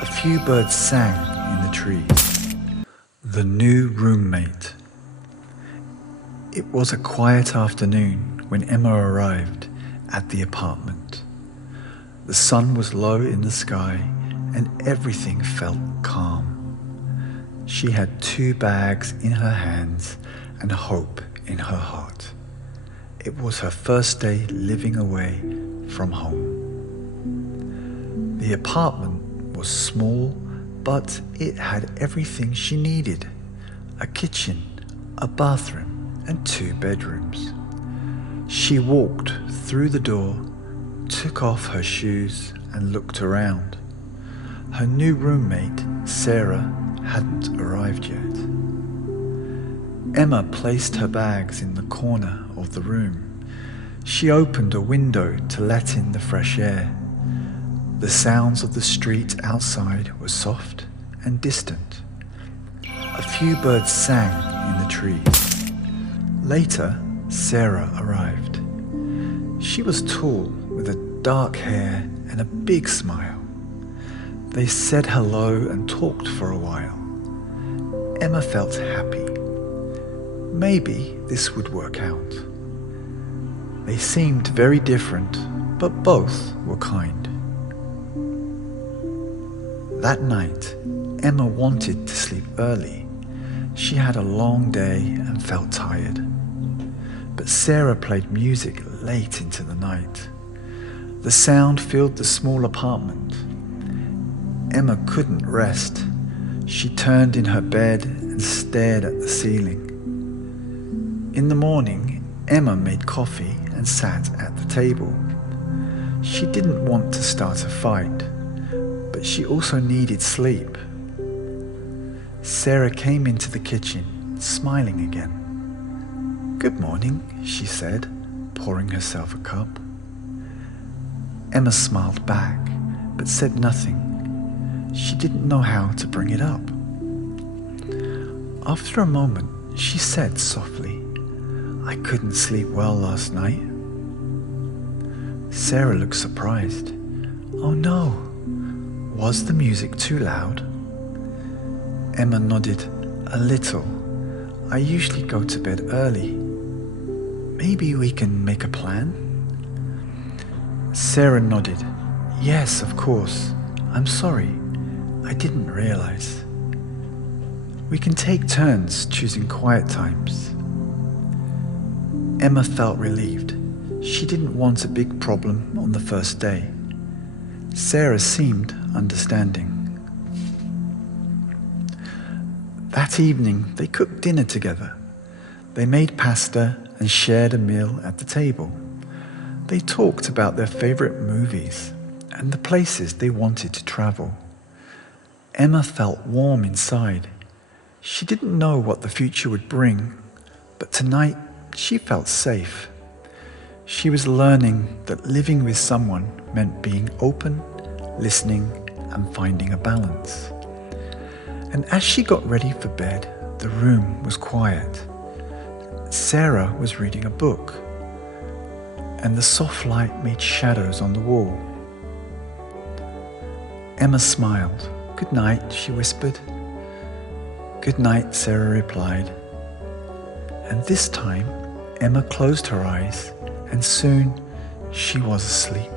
A few birds sang in the trees. The new roommate. It was a quiet afternoon when Emma arrived at the apartment. The sun was low in the sky and everything felt calm. She had 2 bags in her hands and hope in her heart. It was her first day living away from home. The apartment was small, but it had everything she needed: a kitchen, a bathroom, and 2 bedrooms. She walked through the door, took off her shoes, and looked around. Her new roommate, Sarah, hadn't arrived yet. Emma placed her bags in the corner of the room. She opened a window to let in the fresh air. The sounds of the street outside were soft and distant. A few birds sang in the trees. Later, Sarah arrived. She was tall, with a dark hair and a big smile. They said hello and talked for a while. Emma felt happy. Maybe this would work out. They seemed very different, but both were kind. That night, Emma wanted to sleep early. She had a long day and felt tired. But Sarah played music late into the night. The sound filled the small apartment. Emma couldn't rest. She turned in her bed and stared at the ceiling. In the morning, Emma made coffee and sat at the table. She didn't want to start a fight, but she also needed sleep. Sarah came into the kitchen, smiling again. "Good morning," she said, pouring herself a cup. Emma smiled back, but said nothing. She didn't know how to bring it up. After a moment, she said softly, "I couldn't sleep well last night." Sarah looked surprised. "Oh no, was the music too loud?" Emma nodded a little. "I usually go to bed early. Maybe we can make a plan?" Sarah nodded. "Yes, of course. I'm sorry. I didn't realize. We can take turns choosing quiet times." Emma felt relieved. She didn't want a big problem on the first day. Sarah seemed understanding. That evening, they cooked dinner together. They made pasta and shared a meal at the table. They talked about their favorite movies and the places they wanted to travel. Emma felt warm inside. She didn't know what the future would bring, but tonight she felt safe. She was learning that living with someone meant being open, listening, and finding a balance. And as she got ready for bed, the room was quiet. Sarah was reading a book, and the soft light made shadows on the wall. Emma smiled. "Good night," she whispered. "Good night," Sarah replied. And this time, Emma closed her eyes, and soon she was asleep.